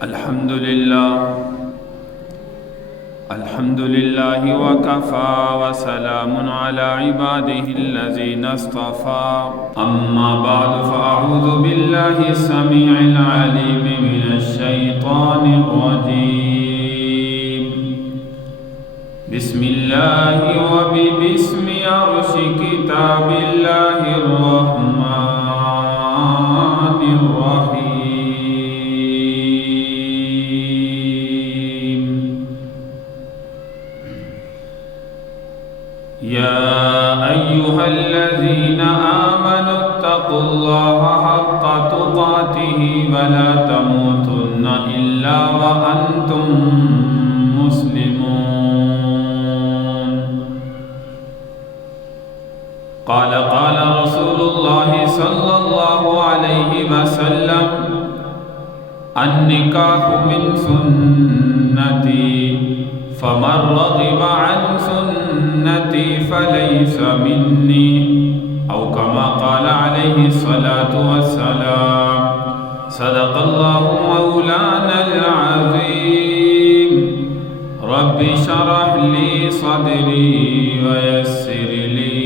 الحمد لله وكفى وسلام على عباده الذين اصطفى أما بعد فأعوذ بالله السميع العليم من الشيطان الرجيم بسم الله وباسم عرش كتاب الله الرحمن الرحيم يا أيها الذين آمنوا اتقوا الله حق تقاته ولا تموتن إلا وأنتم مسلمون قال رسول الله صلى الله عليه وسلم النكاح من سنتي فمن رغب عن سنتي فليس مني أو كما قال عليه الصلاة والسلام صدق الله مولانا العظيم رب اشرح لي صدري ويسر لي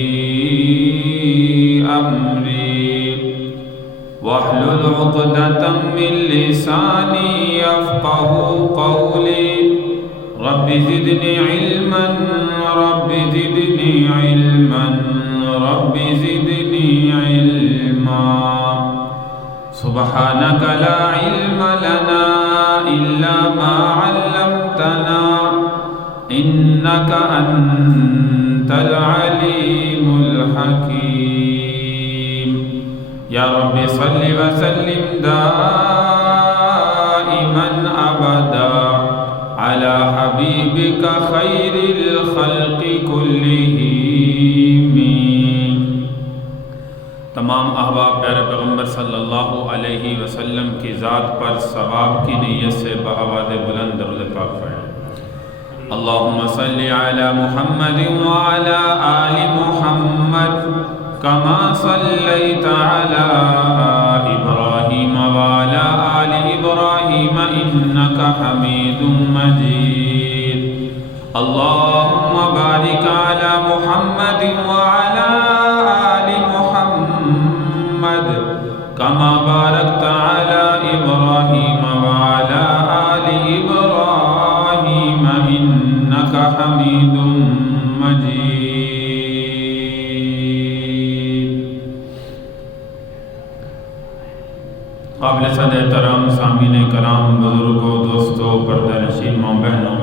أمري واحلل عقدة من لساني يفقه قولي رب زدني علما رب زدني علما رب زدني علما سبحانك لا علم لنا إلا ما علمتنا إنك أنت العليم الحكيم يا رب صل وسلم دائما أبدا على حبيبك خير الخلق كلهم تمام احباب پیارے پیغمبر صلی اللہ علیہ وسلم کی ذات پر ثواب کی نیت سے بآواز بلند درود پاک پڑھیں اللہم صلی علی محمد وعلی آل محمد کما صلیت علی ابراہیم وعلی آل ابراہیم انک حمید مجید اللہم بارک علی محمد وعلی آل محمد کما بارکت علی ابراہیم وعلی آل ابراہیم انک حمید مجید قابل صد احترام سامعین کرام بزرگوں دوستوں پردہ نشین ماں بہنوں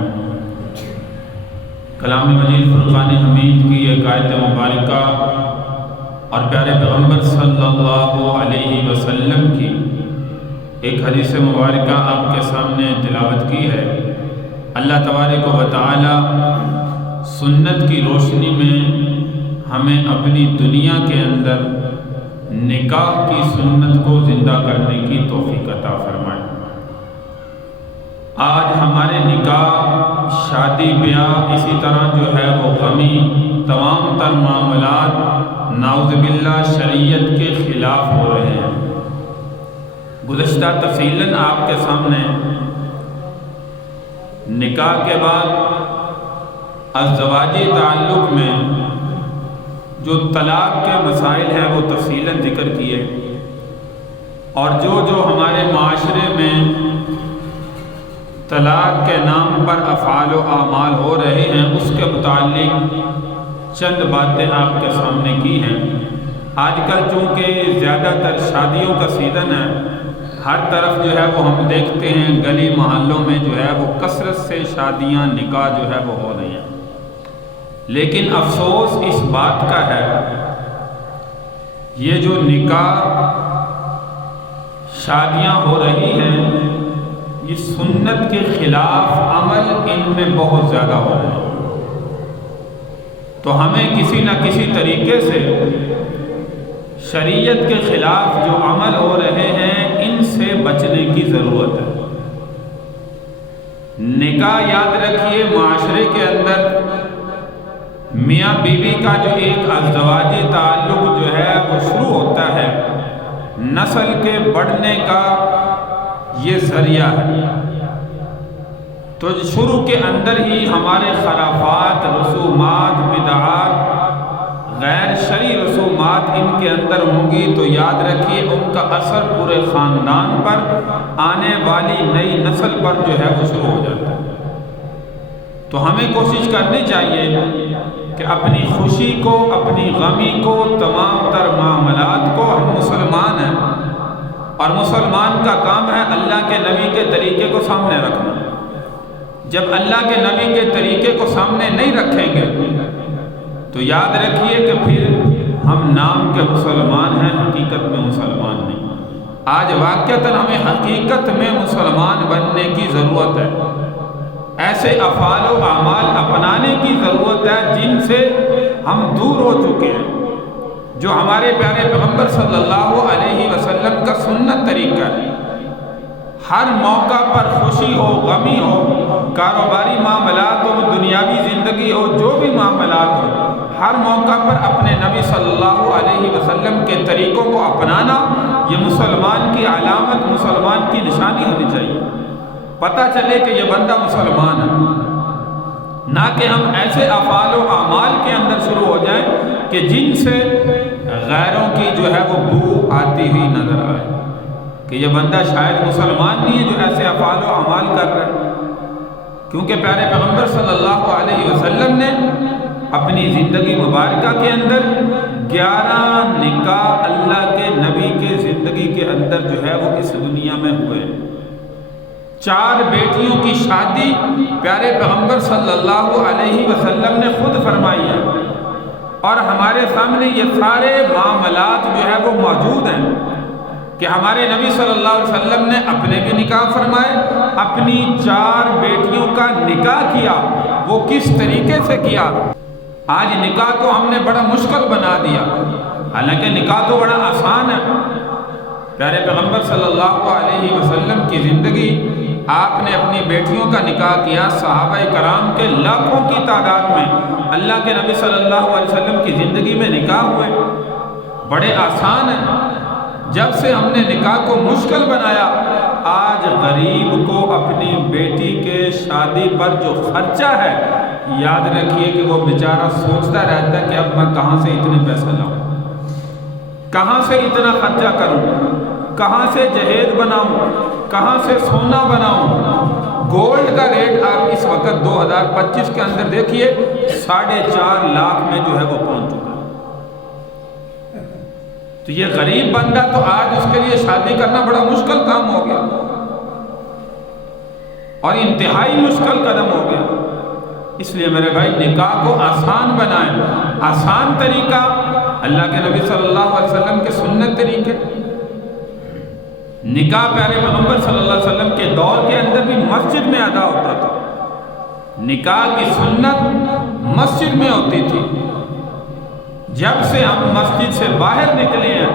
کلام مجید فرقان حمید کی ایک آیت مبارکہ اور پیارے پیغمبر صلی اللہ علیہ وسلم کی ایک حدیث مبارکہ آپ کے سامنے تلاوت کی ہے اللہ تبارک و تعالی سنت کی روشنی میں ہمیں اپنی دنیا کے اندر نکاح کی سنت کو زندہ کرنے کی توفیق عطا فرمائے آج ہمارے نکاح شادی بیاہ اسی طرح جو ہے وہ غمی تمام تر معاملات نعوذ باللہ شریعت کے خلاف ہو رہے ہیں گزشتہ تفصیلاً آپ کے سامنے نکاح کے بعد ازدواجی تعلق میں جو طلاق کے مسائل ہیں وہ تفصیلاً ذکر کیے اور جو ہمارے معاشرے میں طلاق کے نام پر افعال و اعمال ہو رہے ہیں اس کے متعلق چند باتیں آپ کے سامنے کی ہیں آج کل چونکہ زیادہ تر شادیوں کا سیزن ہے ہر طرف جو ہے وہ ہم دیکھتے ہیں گلی محلوں میں جو ہے وہ کثرت سے شادیاں نکاح جو ہے وہ ہو رہی ہیں لیکن افسوس اس بات کا ہے یہ جو نکاح شادیاں ہو رہی ہیں یہ سنت کے خلاف عمل ان میں بہت زیادہ ہو رہا ہے تو ہمیں کسی نہ کسی طریقے سے شریعت کے خلاف جو عمل ہو رہے ہیں ان سے بچنے کی ضرورت ہے نکاح یاد رکھیے معاشرے کے اندر میاں بیوی کا جو ایک ازدواجی تعلق جو ہے وہ شروع ہوتا ہے نسل کے بڑھنے کا یہ ذریعہ ہے۔ تو شروع کے اندر ہی ہمارے خرافات، رسومات، بدعات، غیر شرعی رسومات ان کے اندر ہوں گی تو یاد رکھیے ان کا اثر پورے خاندان پر، آنے والی نئی نسل پر جو ہے وہ شروع ہو جاتا ہے۔ تو ہمیں کوشش کرنی چاہیے کہ اپنی خوشی کو، اپنی غمی کو، تمام تر معاملات کو، ہم مسلمان ہیں اور مسلمان کا کام ہے اللہ کے نبی کے طریقے کو سامنے رکھنا۔ جب اللہ کے نبی کے طریقے کو سامنے نہیں رکھیں گے تو یاد رکھیے کہ پھر ہم نام کے مسلمان ہیں، حقیقت میں مسلمان نہیں۔ آج واقعتاً ہمیں حقیقت میں مسلمان بننے کی ضرورت ہے، ایسے افعال و اعمال اپنانے کی ضرورت ہے جن سے ہم دور ہو چکے ہیں، جو ہمارے پیارے پیغمبر صلی اللہ علیہ وسلم کا سنت طریقہ ہے۔ ہر موقع پر خوشی ہو، غمی ہو، کاروباری معاملات ہو، دنیاوی زندگی ہو، جو بھی معاملات ہو، ہر موقع پر اپنے نبی صلی اللہ علیہ وسلم کے طریقوں کو اپنانا یہ مسلمان کی علامت، مسلمان کی نشانی ہونی چاہیے۔ پتہ چلے کہ یہ بندہ مسلمان ہے، نہ کہ ہم ایسے افعال و اعمال کے اندر شروع ہو جائیں کہ جن سے غیروں کی جو ہے وہ بو آتی ہوئی نظر آئے کہ یہ بندہ شاید مسلمان نہیں ہے جو ایسے افعال و اعمال کر رہا ہے۔ کیونکہ پیارے پیغمبر صلی اللہ علیہ وسلم نے اپنی زندگی مبارکہ کے اندر 11 نکاح اللہ کے نبی کے زندگی کے اندر جو ہے وہ اس دنیا میں ہوئے۔ 4 بیٹیوں کی شادی پیارے پیغمبر صلی اللہ علیہ وسلم نے خود فرمائی ہے، اور ہمارے سامنے یہ سارے معاملات جو ہے وہ موجود ہیں کہ ہمارے نبی صلی اللہ علیہ وسلم نے اپنے بھی نکاح فرمائے، اپنی 4 بیٹیوں کا نکاح کیا۔ وہ کس طریقے سے کیا؟ آج نکاح کو ہم نے بڑا مشکل بنا دیا، حالانکہ نکاح تو بڑا آسان ہے۔ پیارے پیغمبر صلی اللہ علیہ وسلم کی زندگی، آپ نے اپنی بیٹیوں کا نکاح کیا، صحابہ کرام کے لاکھوں کی تعداد میں اللہ کے نبی صلی اللہ علیہ وسلم کی زندگی میں نکاح ہوئے، بڑے آسان ہیں۔ جب سے ہم نے نکاح کو مشکل بنایا، آج غریب کو اپنی بیٹی کے شادی پر جو خرچہ ہے، یاد رکھیے کہ وہ بیچارہ سوچتا رہتا ہے کہ اب میں کہاں سے اتنے پیسے لاؤں، کہاں سے اتنا خرچہ کروں، کہاں سے جہیز بناؤں، کہاں سے سونا بناؤں۔ گولڈ کا ریٹ آپ اس وقت 2025 کے اندر دیکھیے 4.5 لاکھ میں جو ہے وہ پہنچ چکا ہے۔ تو یہ غریب بندہ تو آج اس کے لیے شادی کرنا بڑا مشکل کام ہو گیا اور انتہائی مشکل قدم ہو گیا۔ اس لیے میرے بھائی نکاح کو آسان بنائیں، آسان طریقہ اللہ کے نبی صلی اللہ علیہ وسلم کے سنت طریقے۔ نکاح پیارے پیغمبر صلی اللہ علیہ وسلم کے دور کے اندر بھی مسجد میں ادا ہوتا تھا، نکاح کی سنت مسجد میں ہوتی تھی۔ جب سے ہم مسجد سے باہر نکلے ہیں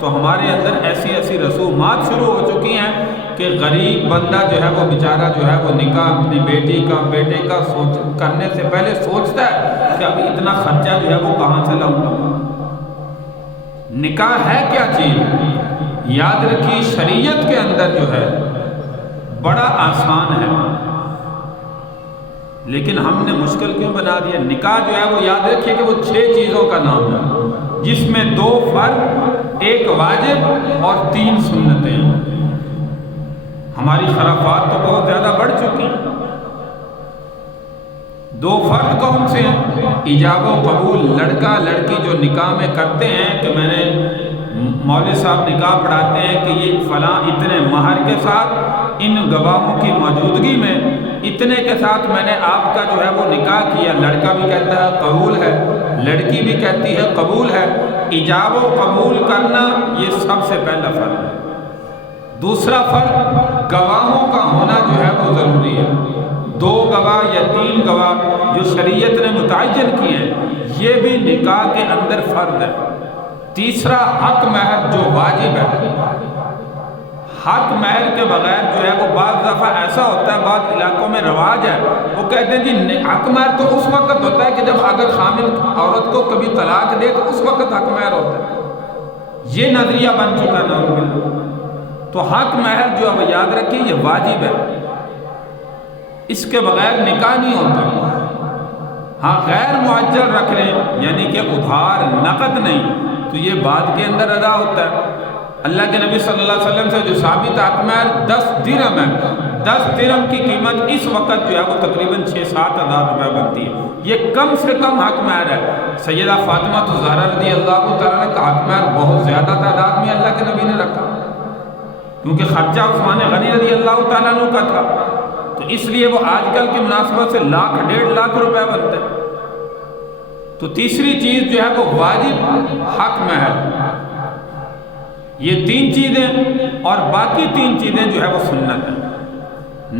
تو ہمارے اندر ایسی ایسی رسومات شروع ہو چکی ہیں کہ غریب بندہ جو ہے وہ بیچارہ جو ہے وہ نکاح اپنی بیٹی کا، بیٹے کا کرنے سے پہلے سوچتا ہے کہ اب اتنا خرچہ جو ہے وہ کہاں سے لاؤں گا۔ نکاح ہے کیا چیز؟ یاد رکھیے شریعت کے اندر جو ہے بڑا آسان ہے، لیکن ہم نے مشکل کیوں بنا دیا؟ نکاح جو ہے وہ یاد رکھیے کہ وہ 6 چیزوں کا نام ہے، جس میں 2 فرض، 1 واجب اور 3 سنتیں ہیں۔ ہماری خرافات تو بہت زیادہ بڑھ چکی ہیں۔ 2 فرض کون سے ہیں؟ ایجاب و قبول، لڑکا لڑکی جو نکاح میں کرتے ہیں کہ میں نے مولوی صاحب نکاح پڑھاتے ہیں کہ یہ فلاں اتنے مہر کے ساتھ ان گواہوں کی موجودگی میں اتنے کے ساتھ میں نے آپ کا جو ہے وہ نکاح کیا۔ لڑکا بھی کہتا ہے قبول ہے، لڑکی بھی کہتی ہے قبول ہے۔ ایجاب و قبول کرنا یہ سب سے پہلا فرض ہے۔ دوسرا فرض گواہوں کا ہونا جو ہے وہ ضروری ہے۔ 2 گواہ یا 3 گواہ جو شریعت نے متعین کیے ہیں، یہ بھی نکاح کے اندر فرض ہے۔ تیسرا حق مہر جو واجب ہے۔ حق مہر کے بغیر جو ہے وہ بعض دفعہ ایسا ہوتا ہے، بعض علاقوں میں رواج ہے، وہ کہتے ہیں جی حق مہر تو اس وقت ہوتا ہے کہ جب اگر حامل عورت کو کبھی طلاق دے تو اس وقت حق مہر ہوتا ہے۔ یہ نظریہ بن چکا ہے۔ تو حق مہر جو ہے یاد رکھیے یہ واجب ہے، اس کے بغیر نکاح نہیں ہوتا۔ ہاں غیر معجل رکھ لیں یعنی کہ ادھار نقد نہیں تو یہ بعد کے اندر ادا ہوتا ہے۔ اللہ کے نبی صلی اللہ علیہ وسلم سے جو ثابت حق مہر 10 درہم ہے، 10 درہم کی قیمت اس وقت جو ہے وہ تقریباً 6-7 ہزار روپے بنتی ہے، یہ کم سے کم حق مہر ہے۔ سیدہ فاطمہ الزہرا رضی اللہ تعالیٰ کا حق مہر بہت زیادہ تعداد میں اللہ کے نبی نے رکھا، کیونکہ خرچہ عثمان غنی رضی اللہ تعالیٰ عنہ کا تھا، تو اس لیے وہ آج کل کی مناسبت سے 1,00,000-1,50,000 روپے بنتے ہیں۔ تو تیسری چیز جو ہے وہ واجب حق مہر، یہ 3 چیزیں، اور باقی 3 چیزیں جو ہے وہ سنت ہیں۔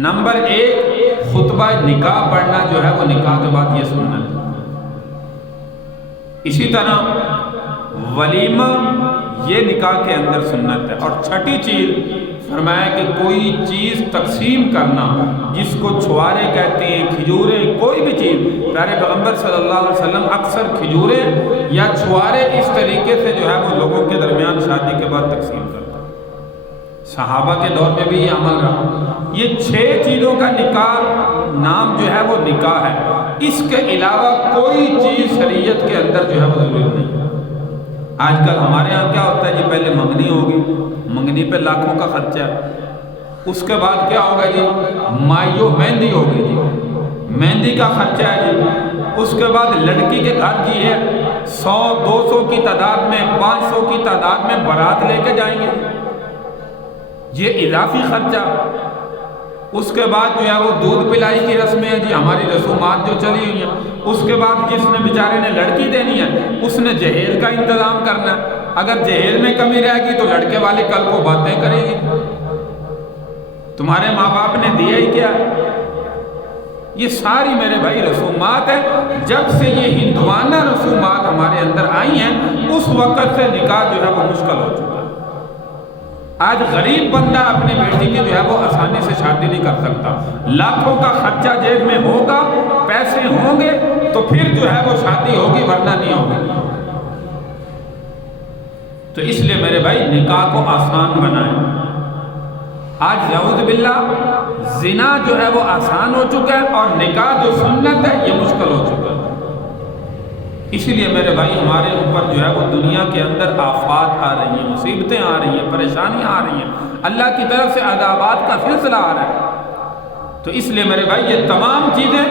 نمبر 1 خطبہ نکاح پڑھنا جو ہے وہ نکاح کے بعد یہ سنت ہے۔ اسی طرح ولیمہ یہ نکاح کے اندر سنت ہے۔ اور چھٹی چیز فرمایا کہ کوئی چیز تقسیم کرنا جس کو چھوارے کہتے ہیں، کھجوریں، کوئی بھی چیز، پیارے پیغمبر صلی اللہ علیہ وسلم اکثر کھجوریں یا چھوارے اس طریقے سے جو ہے وہ لوگوں کے درمیان شادی کے بعد تقسیم کرتا ہے۔ صحابہ کے دور میں بھی یہ عمل رہا۔ یہ 6 چیزوں کا نکاح نام جو ہے وہ نکاح ہے، اس کے علاوہ کوئی چیز شریعت کے اندر جو ہے وہ ضروری نہیں۔ آج کل ہمارے ہاں کیا ہوتا ہے جی، پہلے منگنی ہوگی، منگنی پہ لاکھوں کا خرچہ ہے، اس کے بعد کیا ہوگا جی، مائیو مہندی ہوگی جی، مہندی کا خرچہ ہے جی، اس کے بعد لڑکی کے گھر جی ہے 100-200 کی تعداد میں، 500 کی تعداد میں بارات لے کے جائیں گے، یہ اضافی خرچہ۔ اس کے بعد جو ہے وہ دودھ پلائی کی رسمیں ہیں جی، ہماری رسومات جو چلی ہوئی ہیں۔ اس کے بعد جس نے بیچارے نے لڑکی دینی ہے اس نے جہیز کا انتظام کرنا ہے، اگر جہیز میں کمی رہے گی تو لڑکے والی کل کو باتیں کرے گی، تمہارے ماں باپ نے دیا ہی کیا۔ یہ ساری میرے بھائی رسومات ہیں، جب سے یہ ہندوانہ رسومات ہمارے اندر آئی ہیں اس وقت سے نکاح جو ہے وہ مشکل ہو چکا ہے۔ آج غریب بندہ اپنی بیٹی کی جو ہے وہ آسانی سے شادی نہیں کر سکتا، لاکھوں کا خرچہ جیب میں ہوگا، پیسے ہوں گے تو پھر جو ہے وہ شادی ہوگی، ورنہ نہیں ہوگی۔ تو اس لیے میرے بھائی نکاح کو آسان بنائیں۔ آج نعوذ باللہ زنا جو ہے وہ آسان ہو چکا ہے اور نکاح جو سنت ہے یہ مشکل ہو چکا ہے۔ اسی لیے میرے بھائی ہمارے اوپر جو ہے وہ دنیا کے اندر آفات آ رہی ہیں، مصیبتیں آ رہی ہیں، پریشانیاں آ رہی ہیں، اللہ کی طرف سے عذابات کا سلسلہ آ رہا ہے۔ تو اس لیے میرے بھائی یہ تمام چیزیں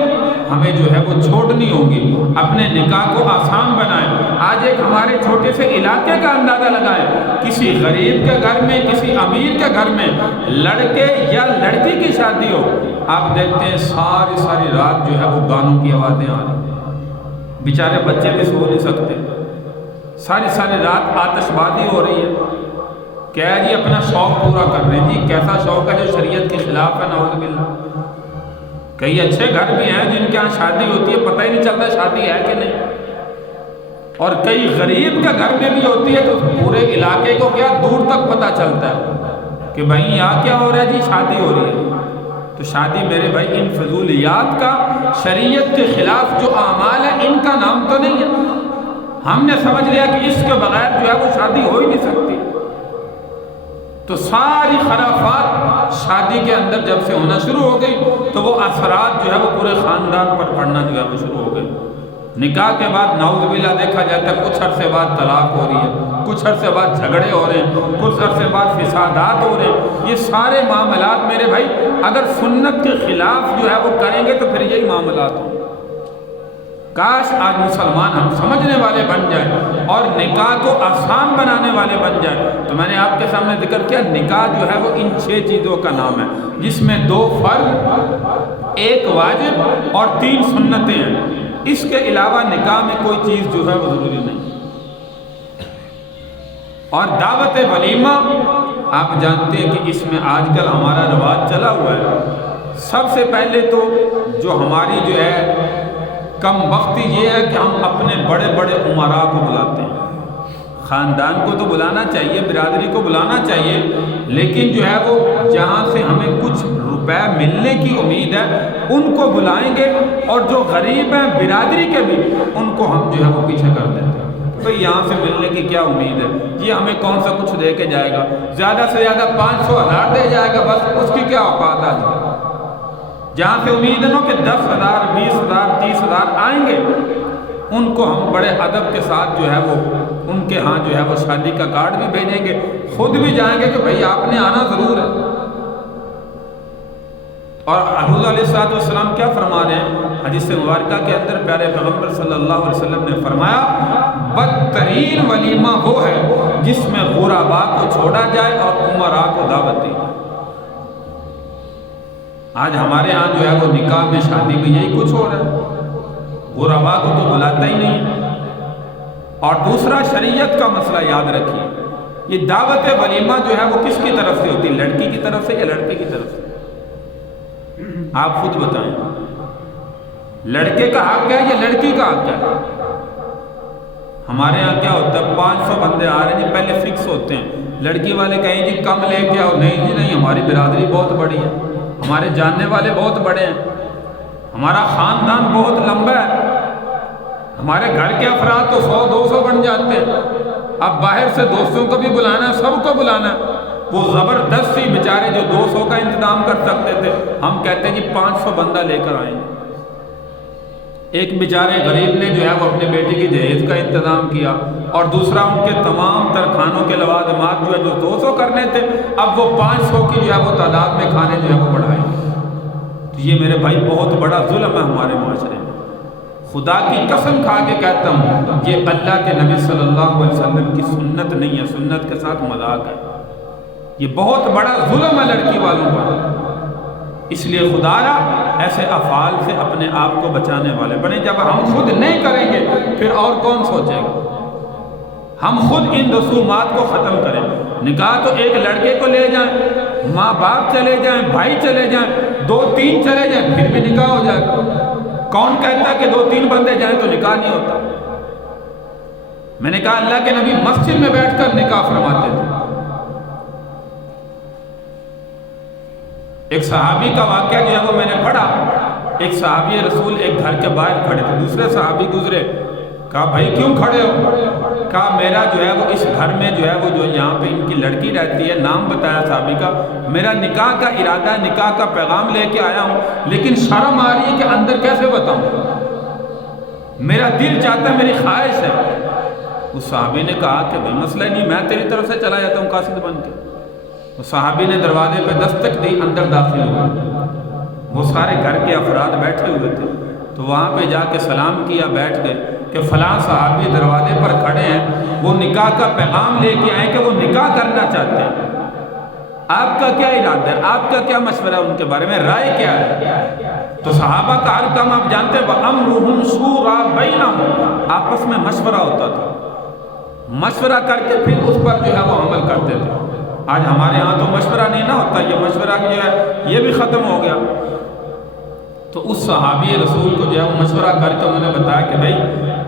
ہمیں جو ہے وہ چھوڑنی ہوں گی، اپنے نکاح کو آسان بنائیں۔ آج ایک ہمارے چھوٹے سے علاقے کا اندازہ لگائیں، کسی غریب کے گھر میں، کسی امیر کے گھر میں لڑکے یا لڑکی کی شادی ہو، آپ دیکھتے ہیں ساری رات جو ہے وہ گانوں کی آوازیں آ رہی ہیں، بیچارے بچے بھی سو نہیں سکتے، ساری رات آتش بازی ہو رہی ہے۔ کیا ہے جی، اپنا شوق پورا کر رہے ہیں جی، کیسا شوق ہے جو شریعت کے خلاف ہے، نعوذ باللہ۔ کئی اچھے گھر بھی ہیں جن کے ہاں شادی ہوتی ہے پتہ ہی نہیں چلتا شادی ہے کہ نہیں، اور کئی غریب کے گھر میں بھی ہوتی ہے تو پورے علاقے کو کیا دور تک پتہ چلتا ہے کہ بھائی یہاں کیا ہو رہا ہے جی، شادی ہو رہی ہے۔ تو شادی میرے بھائی ان فضولیات کا، شریعت کے خلاف جو اعمال ہے ان کا نام تو نہیں ہے۔ ہم نے سمجھ لیا کہ اس کے بغیر جو ہے وہ شادی ہو ہی نہیں سکتی، تو ساری خرافات شادی کے اندر جب سے ہونا شروع ہو گئی تو وہ اثرات جو ہے وہ پورے خاندان پر پڑنا جو ہے وہ شروع ہو گئی۔ نکاح کے بعد نعوذ باللہ دیکھا جاتا ہے کچھ عرصے بعد طلاق ہو رہی ہے، کچھ عرصے بعد جھگڑے ہو رہے ہیں، کچھ عرصے بعد فسادات ہو رہے ہیں۔ یہ سارے معاملات میرے بھائی اگر سنت کے خلاف جو ہے وہ کریں گے تو پھر یہی معاملات ہوں۔ کاش آج مسلمان ہم سمجھنے والے بن جائیں اور نکاح کو آسان بنانے والے بن جائیں۔ تو میں نے آپ کے سامنے ذکر کیا، نکاح جو ہے وہ ان 6 چیزوں کا نام ہے، جس میں 2 فرض، 1 واجب اور 3 سنتیں ہیں۔ اس کے علاوہ نکاح میں کوئی چیز جو ہے وہ ضروری نہیں۔ اور دعوت ولیمہ آپ جانتے ہیں کہ اس میں آج کل ہمارا رواج چلا ہوا ہے۔ سب سے پہلے تو جو ہماری جو ہے کم وقتی یہ ہے کہ ہم اپنے بڑے بڑے امراء کو بلاتے ہیں۔ خاندان کو تو بلانا چاہیے، برادری کو بلانا چاہیے، لیکن جو ہے وہ جہاں سے ہمیں کچھ روپے ملنے کی امید ہے ان کو بلائیں گے، اور جو غریب ہیں برادری کے بھی ان کو ہم جو ہے وہ پیچھے کر دیتے ہیں۔ تو یہاں سے ملنے کی کیا امید ہے؟ یہ ہمیں کون سا کچھ دے کے جائے گا؟ زیادہ سے زیادہ 500,000 دے جائے گا، بس اس کی کیا اوقات آج ہے؟ جہاں سے امید نہ ہو کہ 10,000 20,000 30,000 آئیں گے، ان کو ہم بڑے ادب کے ساتھ جو ہے وہ ان کے ہاں جو ہے وہ شادی کا کارڈ بھی بھیجیں گے، خود بھی جائیں گے کہ بھائی آپ نے آنا ضرور ہے۔ اور حضور علیہ السلام کیا فرما رہے ہیں حدیث مبارکہ کے اندر؟ پیارے پیغمبر صلی اللہ علیہ وسلم نے فرمایا بدترین ولیمہ وہ ہے جس میں غرباء کو چھوڑا جائے اور امراء کو دعوت دی۔ آج ہمارے ہاں جو ہے وہ نکاح میں شادی میں یہی کچھ ہو رہا ہے، غرباء کو تو بلاتا ہی نہیں۔ اور دوسرا شریعت کا مسئلہ یاد رکھیے، یہ دعوت ولیمہ جو ہے وہ کس کی طرف سے ہوتی ہے؟ لڑکی کی طرف سے یا لڑکے کی طرف سے؟ آپ خود بتائیں، لڑکے کا حق ہے یا لڑکی کا حق ہے؟ ہمارے ہاں کیا ہوتا ہے، 500 بندے آ رہے ہیں جی، پہلے فکس ہوتے ہیں، لڑکی والے کہیں جی کم لے کے آؤ، نہیں جی نہیں، ہماری برادری بہت بڑی ہے، ہمارے جاننے والے بہت بڑے ہیں، ہمارا خاندان بہت لمبا ہے، ہمارے گھر کے افراد تو 100-200 بن جاتے ہیں، اب باہر سے دوستوں کو بھی بلانا ہے، سب کو بلانا ہے۔ وہ زبردستی بیچارے جو 200 کا انتظام کر سکتے تھے، ہم کہتے ہیں کہ 500 بندہ لے کر آئیں۔ ایک بیچارے غریب نے جو ہے وہ اپنے بیٹی کی جہیز کا انتظام کیا، اور دوسرا ان کے تمام تر کھانوں کے لوازمات جو ہے جو 200 کرنے تھے، اب وہ 500 کی جو ہے وہ تعداد میں کھانے جو ہے وہ بڑھائے۔ تو یہ میرے بھائی بہت بڑا ظلم ہے ہمارے معاشرے میں۔ خدا کی قسم کھا کے کہتا ہوں، یہ اللہ کے نبی صلی اللہ علیہ وسلم کی سنت نہیں ہے، سنت کے ساتھ مذاق ہے۔ یہ بہت بڑا ظلم ہے لڑکی والوں پر۔ اس لیے خدا را ایسے افعال سے اپنے آپ کو بچانے والے بنے۔ جب ہم خود نہیں کریں گے پھر اور کون سوچے گا؟ ہم خود ان رسومات کو ختم کریں۔ نکاح تو ایک لڑکے کو لے جائیں، ماں باپ چلے جائیں، بھائی چلے جائیں، 2-3 چلے جائیں، پھر بھی نکاح ہو جائے گا۔ کون کہتا ہے کہ 2-3 بندے جائیں تو نکاح نہیں ہوتا؟ میں نے کہا اللہ کے نبی مسجد میں بیٹھ کر نکاح فرماتے تھے۔ ایک صحابی کا واقعہ جو ہے وہ میں نے پڑھا، ایک صحابی رسول ایک گھر کے باہر کھڑے تھے، دوسرے صحابی گزرے، کہا بھائی کیوں کھڑے ہو؟ کہا میرا جو ہے وہ اس گھر میں جو ہے وہ جو یہاں پہ ان کی لڑکی رہتی ہے، نام بتایا صحابی کا، میرا نکاح کا ارادہ ہے، نکاح کا پیغام لے کے آیا ہوں، لیکن شرم آ رہی ہے کہ اندر کیسے بتاؤں، میرا دل چاہتا ہے، میری خواہش ہے۔ اس صحابی نے کہا کہ بھئی مسئلہ نہیں، میں تیری طرف سے چلا جاتا ہوں قاصد بن کے۔ تو صحابی نے دروازے پہ دستک دی، اندر داخل ہوا، وہ سارے گھر کے افراد بیٹھے ہوئے تھے، تو وہاں پہ جا کے سلام کیا، بیٹھ گئے کہ فلاں صحابی دروازے پر کھڑے ہیں، وہ نکاح کا پیغام لے کے آئے کہ وہ نکاح کرنا چاہتے ہیں، آپ کا کیا ارادہ ہے، آپ کا کیا مشورہ ہے ان کے بارے میں، رائے کیا ہے؟ تو صحابہ کا ہر کام آپ جانتے ہیں، وَأَمْرُهُمْ شُورَىٰ بَيْنَهُمْ، آپس میں مشورہ ہوتا تھا، مشورہ کر کے پھر اس پر جو ہے وہ عمل کرتے تھے۔ آج ہمارے ہاں تو مشورہ نہیں نہ ہوتا، یہ مشورہ جو ہے یہ بھی ختم ہو گیا۔ تو اس صحابی رسول کو جو ہے وہ مشورہ کر کے انہوں نے بتایا کہ بھائی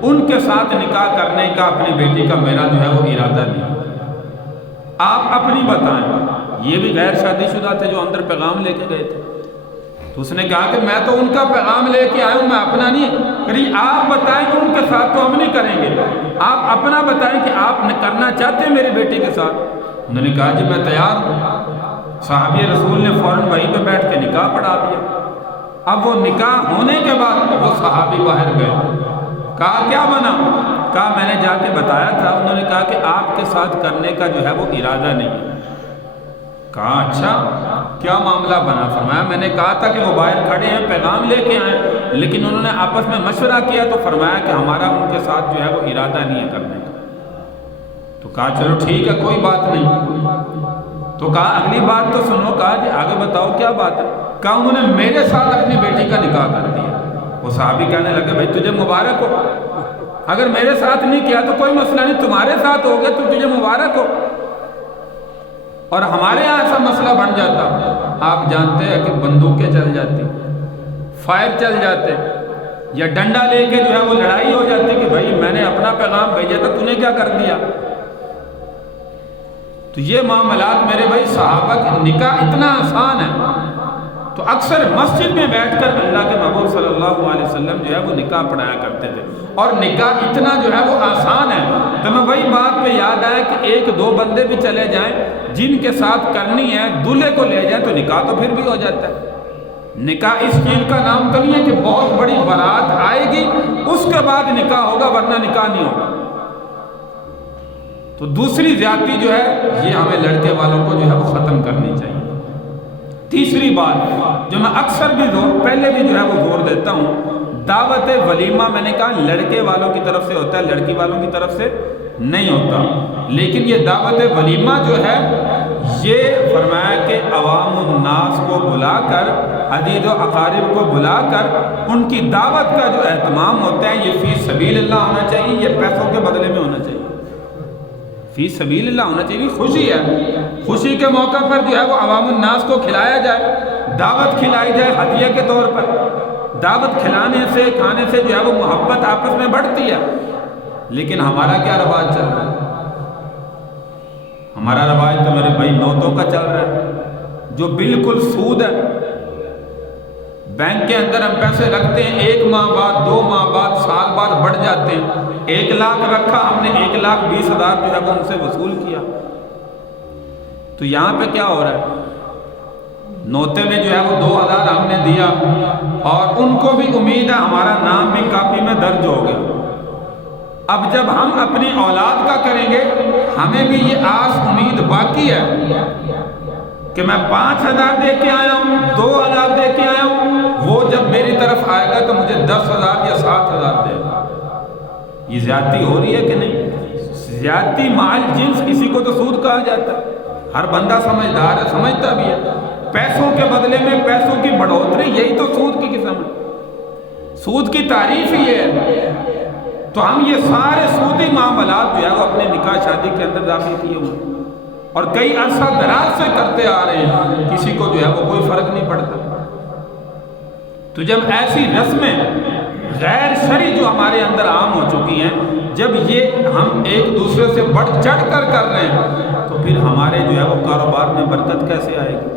ان کے ساتھ نکاح کرنے کا اپنی بیٹی کا میرا جو ہے وہ ارادہ نہیں، آپ اپنی بتائیں۔ یہ بھی غیر شادی شدہ تھے جو اندر پیغام لے کے گئے تھے، تو اس نے کہا کہ میں تو ان کا پیغام لے کے آیا ہوں، میں اپنا نہیں کری، آپ بتائیں کہ ان کے ساتھ تو ہم نہیں کریں گے، آپ اپنا بتائیں کہ آپ کرنا چاہتے ہیں میری بیٹی کے ساتھ۔ انہوں نے کہا جی میں تیار ہوں۔ صحابی رسول نے فوراً وہیں پہ بیٹھ کے نکاح پڑھا دیا۔ اب وہ نکاح ہونے کے بعد وہ صحابی باہر گئے، کہا کیا بنا؟ کہا میں نے جا کے بتایا تھا، انہوں نے کہا کہ آپ کے ساتھ کرنے کا جو ہے وہ ارادہ نہیں ہے۔ کہا اچھا کیا معاملہ بنا؟ فرمایا میں نے کہا تھا کہ وہ باہر کھڑے ہیں، پیغام لے کے آئے، لیکن انہوں نے آپس میں مشورہ کیا تو فرمایا کہ ہمارا ان کے ساتھ جو ہے وہ ارادہ نہیں ہے کرنے کا۔ تو کہا چلو ٹھیک ہے کوئی بات نہیں۔ تو کہا اگلی بات تو سنو، کہا جی آگے بتاؤ کیا بات ہے؟ کہا انہوں نے میرے ساتھ اپنی بیٹی کا نکاح کر دیا۔ وہ صحابی کہنے لگے بھائی تجھے مبارک ہو، اگر میرے ساتھ نہیں کیا تو کوئی مسئلہ نہیں، تمہارے ساتھ ہو گیا تو تجھے مبارک ہو۔ اور ہمارے یہاں ایسا مسئلہ بن جاتا، آپ جانتے ہیں کہ بندوقیں چل جاتی، فائر چل جاتے، یا ڈنڈا لے کے جو ہے وہ لڑائی ہو جاتی کہ بھائی میں نے اپنا پیغام بھیجا تھا تو نے کیا کر دیا۔ تو یہ معاملات میرے بھائی صحابہ کی نکاح اتنا آسان ہے، تو اکثر مسجد میں بیٹھ کر اللہ کے محبوب صلی اللہ علیہ وسلم جو ہے وہ نکاح پڑھایا کرتے تھے، اور نکاح اتنا جو ہے وہ آسان ہے، تو میں وہی بات پہ یاد آیا کہ ایک دو بندے بھی چلے جائیں جن کے ساتھ کرنی ہے، دولہے کو لے جائیں تو نکاح تو پھر بھی ہو جاتا ہے۔ نکاح اس چیز کا نام تو نہیں ہے کہ بہت بڑی بارات آئے گی اس کے بعد نکاح ہوگا، ورنہ نکاح نہیں ہوگا۔ تو دوسری زیادتی جو ہے یہ ہمیں لڑکے والوں کو جو ہے وہ ختم کرنی چاہیے۔ تیسری بات جو میں اکثر بھی پہلے بھی جو ہے وہ زور دیتا ہوں، دعوت ولیمہ میں نے کہا لڑکے والوں کی طرف سے ہوتا ہے، لڑکی والوں کی طرف سے نہیں ہوتا، لیکن یہ دعوت ولیمہ جو ہے یہ فرمایا کہ عوام الناس کو بلا کر، عزیز و اقارب کو بلا کر ان کی دعوت کا جو اہتمام ہوتا ہے یہ فی سبیل اللہ ہونا چاہیے، یہ پیسوں کے بدلے میں ہونا چاہیے، فی سبیل اللہ ہونا چاہیے۔ خوشی ہے، خوشی کے موقع پر جو ہے وہ عوام الناس کو کھلایا جائے، دعوت کھلائی جائے ہدیہ کے طور پر۔ دعوت کھلانے سے کھانے سے جو ہے وہ محبت آپس میں بڑھتی ہے، لیکن ہمارا کیا رواج چل رہا ہے؟ ہمارا رواج تو میرے بھائی نوتوں کا چل رہا ہے، جو بالکل سود ہے۔ بینک کے اندر ہم پیسے رکھتے ہیں، 1 ماہ بعد 2 ماہ بعد سال بعد بڑھ جاتے ہیں۔ 1 لاکھ رکھا ہم نے، 1,20,000 جو ہے وہ ان سے وصول کیا۔ تو یہاں پہ کیا ہو رہا ہے؟ نوتے میں جو ہے وہ 2,000 ہم نے دیا، اور ان کو بھی امید ہے ہمارا نام بھی کاپی میں درج ہو گیا۔ اب جب ہم اپنی اولاد کا کریں گے ہمیں بھی یہ آس امید باقی ہے کہ میں 5,000 دے کے آیا ہوں، 2,000 دے کے آیا ہوں، وہ جب میری طرف آئے گا تو مجھے 10,000 یا 7,000 دے گا۔ یہ زیادتی ہو رہی ہے کہ نہیں؟ زیادتی مال جنس، کسی کو تو سود کہا جاتا ہے، ہر بندہ سمجھدار ہے، سمجھتا بھی ہے۔ پیسوں کے بدلے میں پیسوں کی بڑھوتری، یہی تو سود کی قسم ہے، سود کی تعریف ہی ہے۔ تو ہم یہ سارے سودی معاملات جو ہے وہ اپنے نکاح شادی کے اندر داخل کیے ہوئے ہیں، اور کئی عرصہ دراز سے کرتے آ رہے ہیں، کسی کو جو ہے وہ کوئی فرق نہیں پڑتا۔ تو جب ایسی رسمیں غیر شرعی جو ہمارے اندر عام ہو چکی ہیں، جب یہ ہم ایک دوسرے سے بڑھ چڑھ کر رہے ہیں، تو پھر ہمارے جو ہے وہ کاروبار میں برکت کیسے آئے گی؟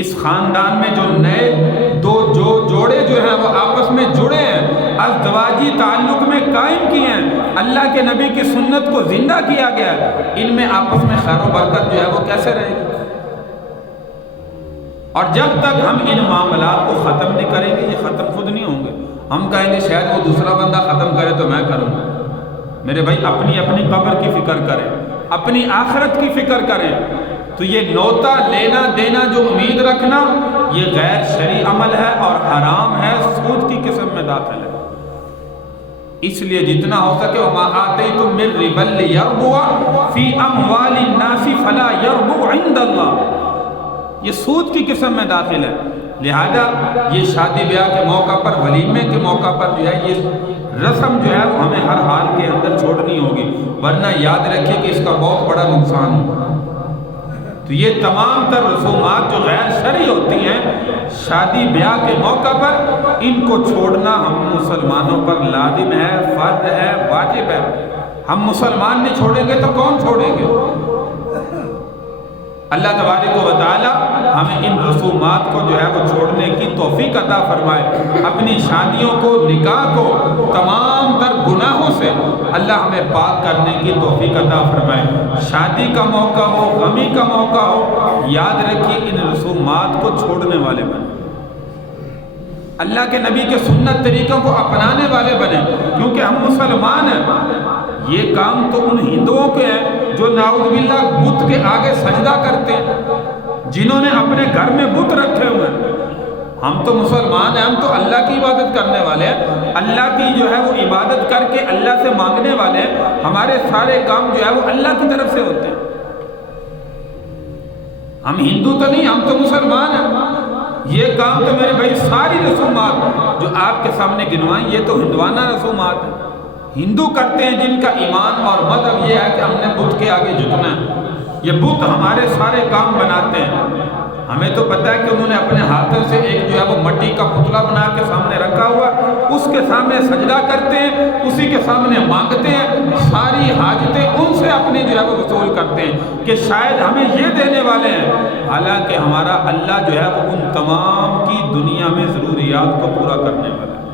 اس خاندان میں جو نئے جو جوڑے جو ہیں وہ آپس میں جڑے ہیں، ازدواجی تعلق میں قائم کیے ہیں، اللہ کے نبی کی سنت کو زندہ کیا گیا ہے، ان میں آپس میں خیر و برکت جو ہے وہ کیسے رہے گی؟ اور جب تک ہم ان معاملات کو ختم نہیں کریں گے، یہ ختم خود نہیں ہوں گے۔ ہم کہیں گے شاید وہ دوسرا بندہ ختم کرے تو میں کروں گا۔ میرے بھائی اپنی اپنی قبر کی فکر کریں، اپنی آخرت کی فکر کریں۔ تو یہ نوتا لینا دینا جو امید رکھنا، یہ غیر شرعی عمل ہے اور حرام ہے، سود کی قسم میں داخل ہے۔ اس لیے جتنا ہو سکے وَمَا آتَيْتُم مِّن رِّبًا لِّيَرْبُوَ فِي أَمْوَالِ النَّاسِ فَلَا يَرْبُو عِندَ اللَّهِ، یہ سود کی قسم میں داخل ہے۔ لہذا یہ شادی بیاہ کے موقع پر، ولیمے کے موقع پر جو ہے یہ رسم جو ہے وہ ہمیں ہر حال کے اندر چھوڑنی ہوگی، ورنہ یاد رکھیے کہ اس کا بہت بڑا نقصان ہوگا۔ تو یہ تمام تر رسومات جو غیر شرعی ہوتی ہیں شادی بیاہ کے موقع پر، ان کو چھوڑنا ہم مسلمانوں پر لازم ہے، فرض ہے، واجب ہے۔ ہم مسلمان نہیں چھوڑیں گے تو کون چھوڑیں گے؟ اللہ تبارک و تعالی ہمیں ان رسومات کو جو ہے وہ چھوڑنے کی توفیق عطا فرمائے، اپنی شادیوں کو، نکاح کو، تمام تر گناہوں سے اللہ ہمیں پاک کرنے کی توفیق عطا فرمائے۔ شادی کا موقع ہو، غمی کا موقع ہو، یاد رکھیے ان رسومات کو چھوڑنے والے بنے، اللہ کے نبی کے سنت طریقوں کو اپنانے والے بنے، کیونکہ ہم مسلمان ہیں۔ یہ کام تو ان ہندوؤں کے ہیں جو نعوذ باللہ بت کے آگے سجدہ کرتے ہیں، جنہوں نے اپنے گھر میں بت رکھے ہوئے ہیں۔ ہم تو مسلمان ہیں، ہم تو اللہ کی عبادت کرنے والے ہیں، اللہ کی جو ہے وہ عبادت کر کے اللہ سے مانگنے والے ہیں، ہمارے سارے کام جو ہے وہ اللہ کی طرف سے ہوتے ہیں۔ ہم ہندو تو نہیں، ہم تو مسلمان ہیں۔ یہ کام تو میرے بھائی ساری رسومات جو آپ کے سامنے گنوائیں یہ تو ہندوانہ رسومات ہیں، ہندو کرتے ہیں، جن کا ایمان اور مذہب یہ ہے کہ ہم نے بت کے آگے جھکنا ہے۔ یہ بت ہمارے سارے کام بناتے ہیں۔ ہمیں تو پتہ ہے کہ انہوں نے اپنے ہاتھوں سے ایک جو ہے وہ مٹی کا پتلا بنا کے سامنے رکھا ہوا، اس کے سامنے سجدہ کرتے ہیں، اسی کے سامنے مانگتے ہیں، ساری حاجتیں ان سے اپنی جو ہے وہ وصول کرتے ہیں کہ شاید ہمیں یہ دینے والے ہیں، حالانکہ ہمارا اللہ جو ہے وہ ان تمام کی ضروریات کو پورا کرنے والا ہے۔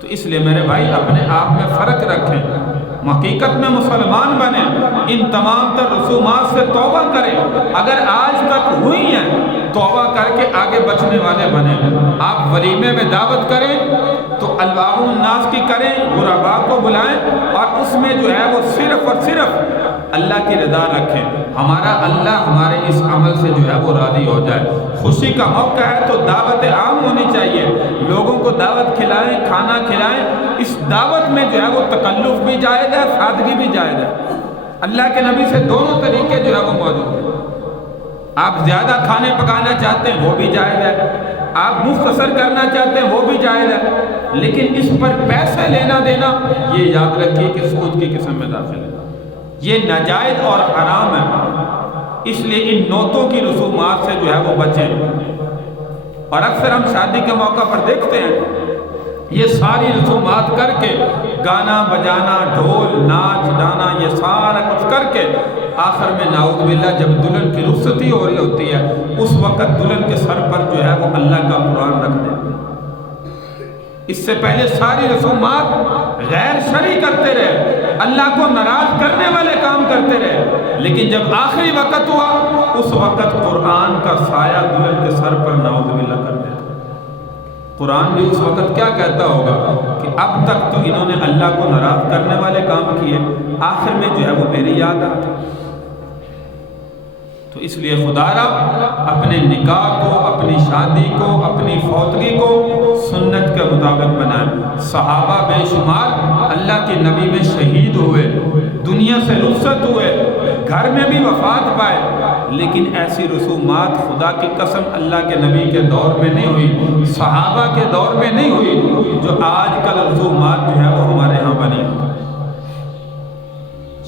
تو اس لیے میرے بھائی اپنے آپ میں فرق رکھیں، حقیقت میں مسلمان بنیں، ان تمام تر رسومات سے توبہ کریں۔ اگر آج تک ہوئی ہیں توبہ کر کے آگے بچنے والے بنیں۔ آپ ولیمے میں دعوت کریں تو الواح الناس کی کریں، غرباء کو بلائیں، اور اس میں جو ہے وہ صرف اور صرف اللہ کی رضا رکھیں، ہمارا اللہ ہمارے اس عمل سے جو ہے وہ راضی ہو جائے۔ خوشی کا موقع ہے تو دعوت عام ہونی چاہیے، لوگوں کو دعوت کھلائیں، کھانا کھلائیں۔ اس دعوت میں جو ہے وہ تکلف بھی جائز ہے، سادگی بھی جائز ہے۔ اللہ کے نبی سے دونوں طریقے جو ہے وہ موجود ہیں۔ آپ زیادہ کھانے پکانا چاہتے ہیں وہ بھی جائز ہے، آپ مختصر کرنا چاہتے ہیں وہ بھی جائز ہے، لیکن اس پر پیسے لینا دینا یہ یاد رکھیے کہ سود کی قسم میں داخل ہے، یہ ناجائز اور حرام ہے۔ اس لیے ان نوتوں کی رسومات سے جو ہے وہ بچیں۔ اور اکثر ہم شادی کے موقع پر دیکھتے ہیں یہ ساری رسومات کر کے، گانا بجانا، ڈھول ناچ گانا، یہ سارا کچھ کر کے آخر میں نعوذ باللہ جب دلہن کی رخصتی ہو رہی ہوتی ہے اس وقت دلہن کے سر پر جو ہے وہ اللہ کا قرآن رکھ دیتے ہیں۔ اس سے پہلے ساری رسومات غیر شرعی کرتے رہے، اللہ کو ناراض کرنے والے کام کرتے رہے، لیکن جب آخری وقت ہوا اس وقت قرآن کا سایہ دلہن کے سر پر نعوذ باللہ کر دیتے۔ قرآن بھی اس وقت کیا کہتا ہوگا کہ اب تک تو انہوں نے اللہ کو ناراض کرنے والے کام کیے، آخر میں جو ہے وہ میری یاد آتی۔ تو اس لیے خدا را اپنے نکاح کو، اپنی شادی کو، اپنی فوتگی کو سنت کے مطابق بنائیں۔ صحابہ بے شمار اللہ کے نبی میں شہید ہوئے، دنیا سے رخصت ہوئے، گھر میں بھی وفات پائے، لیکن ایسی رسومات خدا کی قسم اللہ کے نبی کے دور میں نہیں ہوئی، صحابہ کے دور میں نہیں ہوئی، جو آج کل رسومات جو ہے وہ ہمارے ہاں بنی۔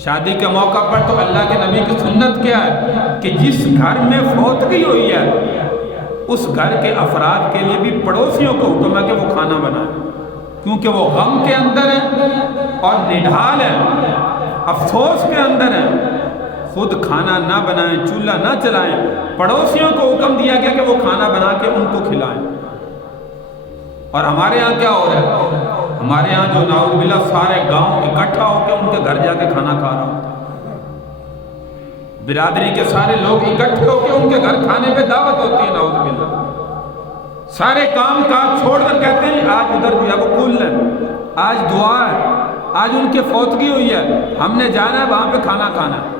شادی کے موقع پر تو اللہ کے نبی کی سنت کیا ہے کہ جس گھر میں فوتگی ہوئی ہے اس گھر کے افراد کے لیے بھی پڑوسیوں کو حکم ہے کہ وہ کھانا بنائیں، کیونکہ وہ غم کے اندر ہے اور نڈھال ہے، افسوس کے اندر ہے، خود کھانا نہ بنائیں، چولہا نہ چلائیں، پڑوسیوں کو حکم دیا گیا کہ وہ کھانا بنا کے ان کو کھلائیں۔ اور ہمارے یہاں کیا ہو رہا ہے؟ ہمارے ہاں جو نعوذ باللہ سارے گاؤں اکٹھا ہو کے ان کے گھر جا کے کھانا کھا رہا ہوتا ہے، برادری کے سارے لوگ اکٹھے ہو کے ان کے گھر کھانے پہ دعوت ہوتی ہے، نعوذ باللہ سارے کام کاج چھوڑ کر کہتے ہیں آج ادھر جو ہے وہ کل ہے، آج دعا ہے، آج ان کی فوتگی ہوئی ہے، ہم نے جانا ہے وہاں پہ کھانا کھانا ہے۔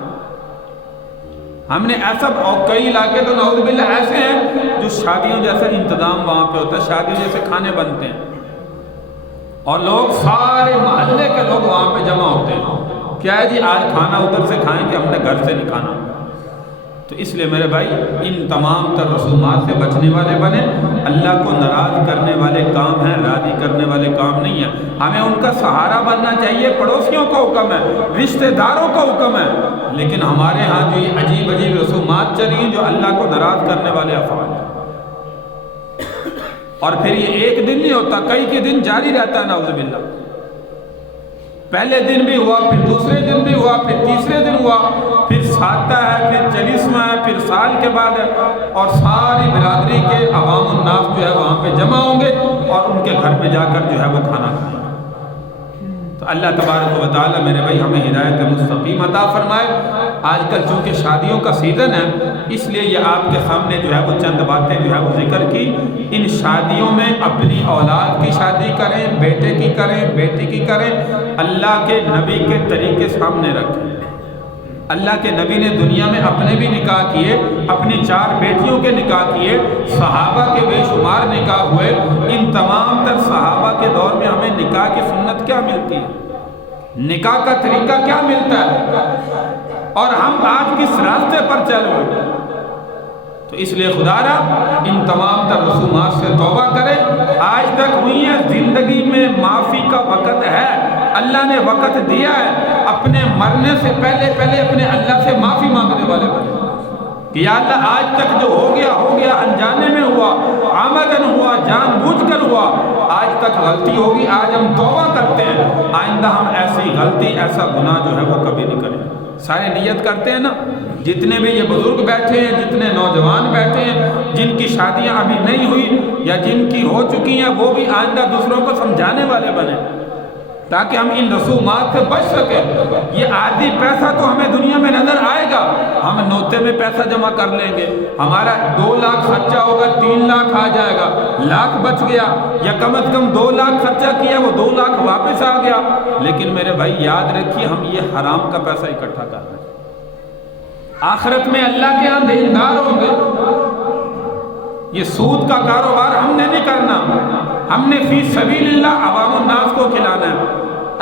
ہم نے ایسا، اور کئی علاقے تو نعوذ باللہ ایسے ہیں جو شادیوں جیسا انتظام وہاں پہ ہوتا ہے، شادیوں جیسے کھانے بنتے ہیں اور لوگ سارے محلے کے لوگ وہاں پہ جمع ہوتے ہیں، کیا ہے جی آج کھانا ادھر سے کھائیں گے، ہم نے گھر سے نہیں کھانا۔ تو اس لیے میرے بھائی ان تمام تر رسومات سے بچنے والے بنے، اللہ کو ناراض کرنے والے کام ہیں، راضی کرنے والے کام نہیں ہیں۔ ہمیں ان کا سہارا بننا چاہیے، پڑوسیوں کو حکم ہے، رشتہ داروں کو حکم ہے، لیکن ہمارے ہاں جو یہ عجیب عجیب رسومات چلی ہیں جو اللہ کو ناراض کرنے والے افعال ہیں، اور پھر یہ ایک دن نہیں ہوتا، کئی کے دن جاری رہتا ہے، نعوذ باللہ پہلے دن بھی ہوا، پھر دوسرے دن بھی ہوا، پھر تیسرے دن ہوا، پھر ساتہ ہے، پھر چلیسواں ہے، پھر سال کے بعد ہے، اور ساری برادری کے عوام الناس جو ہے وہاں پہ جمع ہوں گے اور ان کے گھر میں جا کر جو ہے وہ کھانا کھائیں۔ تو اللہ تبارک و تعالی میرے بھائی ہمیں ہدایت مستقیم عطا فرمائے۔ آج کل چونکہ شادیوں کا سیزن ہے اس لیے یہ آپ کے سامنے جو ہے وہ چند باتیں جو ہے وہ ذکر کی۔ ان شادیوں میں اپنی اولاد کی شادی کریں، بیٹے کی کریں، بیٹی کی کریں، اللہ کے نبی کے طریقے سامنے رکھیں۔ اللہ کے نبی نے دنیا میں اپنے بھی نکاح کیے، اپنی 4 بیٹیوں کے نکاح کیے، صحابہ کے بے شمار نکاح ہوئے۔ ان تمام تر صحابہ کے دور میں ہمیں نکاح کی سنت کیا ملتی ہے، نکاح کا طریقہ کیا ملتا ہے، اور ہم آج کس راستے پر چل رہے ہیں؟ تو اس لیے خدا را ان تمام تر رسومات سے توبہ کرے۔ آج تک ہوئی ہے، زندگی میں معافی کا وقت ہے، اللہ نے وقت دیا ہے، اپنے مرنے سے پہلے اپنے اللہ سے معافی مانگنے والے بنے کہ یا اللہ آج تک جو ہو گیا انجانے میں ہوا، عمدن ہوا، جان بوجھ کر ہوا، آج تک غلطی ہوگی، آج ہم توبہ کرتے ہیں، آئندہ ہم ایسی غلطی، ایسا گناہ جو ہے وہ کبھی نہیں کریں۔ سارے نیت کرتے ہیں نا، جتنے بھی یہ بزرگ بیٹھے ہیں، جتنے نوجوان بیٹھے ہیں جن کی شادیاں ابھی نہیں ہوئی، یا جن کی ہو چکی ہیں وہ بھی آئندہ دوسروں کو سمجھانے والے بنے، تاکہ ہم ان رسومات سے بچ سکیں۔ یہ عادی پیسہ تو ہمیں دنیا میں نظر آئے گا، ہم نوتے میں پیسہ جمع کر لیں گے، ہمارا 2 لاکھ خرچہ ہوگا 3 لاکھ آ جائے گا، لاکھ بچ گیا، یا کم از کم 2 لاکھ خرچہ کیا وہ 2 لاکھ واپس آ گیا۔ لیکن میرے بھائی یاد رکھیے، ہم یہ حرام کا پیسہ اکٹھا کر رہے ہیں، آخرت میں اللہ کے ہاں دیندار ہوں گے۔ یہ سود کا کاروبار ہم نے نہیں کرنا، ہم نے فی سبیل اللہ عوام الناس کو کھلانا ہے،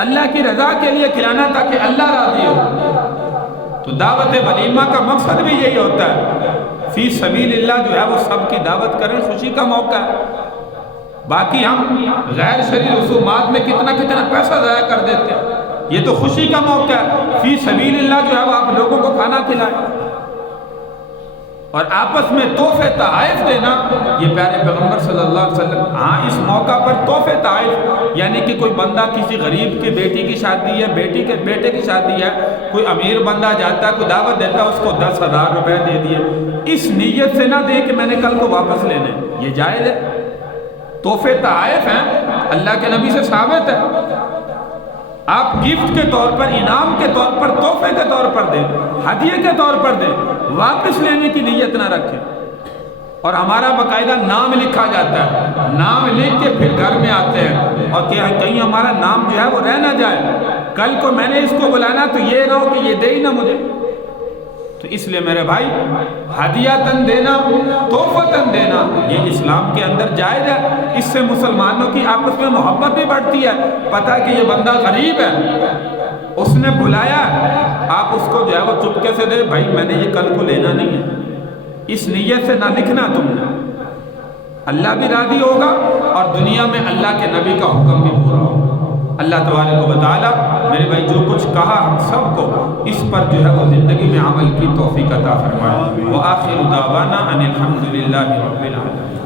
اللہ کی رضا کے لیے کھلانا ہے تاکہ اللہ راضی ہو۔ تو دعوت ولیمہ کا مقصد بھی یہی ہوتا ہے، فی سبیل اللہ جو ہے وہ سب کی دعوت کریں، خوشی کا موقع ہے۔ باقی ہم غیر شرعی رسومات میں کتنا پیسہ ضائع کر دیتے ہیں، یہ تو خوشی کا موقع ہے۔ فی سبیل اللہ جو ہے وہ آپ لوگوں کو کھانا کھلائیں، اور آپس میں تحفے تحائف دینا، یہ پیارے پیغمبر صلی اللہ علیہ وسلم، ہاں اس موقع پر تحفے تحائف، یعنی کہ کوئی بندہ کسی غریب کی بیٹی کی شادی ہے، بیٹی کے بیٹے کی شادی ہے، کوئی امیر بندہ جاتا ہے، کوئی دعوت دیتا ہے، اس کو 10,000 روپے دے دیے، اس نیت سے نہ دے کہ میں نے کل کو واپس لینے، یہ جائز ہے۔ تحفے تحائف ہیں، اللہ کے نبی سے ثابت ہے، آپ گفٹ کے طور پر، انعام کے طور پر، تحفے کے طور پر دیں، ہدیے کے طور پر دیں، واپس لینے کی نیت نہ رکھیں۔ اور ہمارا باقاعدہ نام لکھا جاتا ہے، نام لکھ کے پھر گھر میں آتے ہیں، اور کہیں ہمارا نام جو ہے وہ رہ نہ جائے، کل کو میں نے اس کو بلانا تو یہ نہ ہو کہ یہ دے ہی نہ مجھے۔ تو اس لیے میرے بھائی، ہدیاتاً دینا، تحفتاً دینا، یہ اسلام کے اندر جائز ہے۔ اس سے مسلمانوں کی آپس میں محبت بھی بڑھتی ہے، پتہ کہ یہ بندہ غریب ہے، اس نے بلایا، آپ اس کو جو ہے وہ چپکے سے دے، بھائی میں نے یہ کل کو لینا نہیں ہے، اس نیت سے نہ لکھنا تم نے، اللہ بھی راضی ہوگا اور دنیا میں اللہ کے نبی کا حکم بھی پورا ہوگا۔ اللہ تبارک و تعالیٰ میرے بھائی جو کچھ کہا ہم سب کو اس پر جو ہے وہ زندگی میں عمل کی توفیق عطا فرمائے۔ وآخر دعوانا ان الحمد للہ رب العالمین۔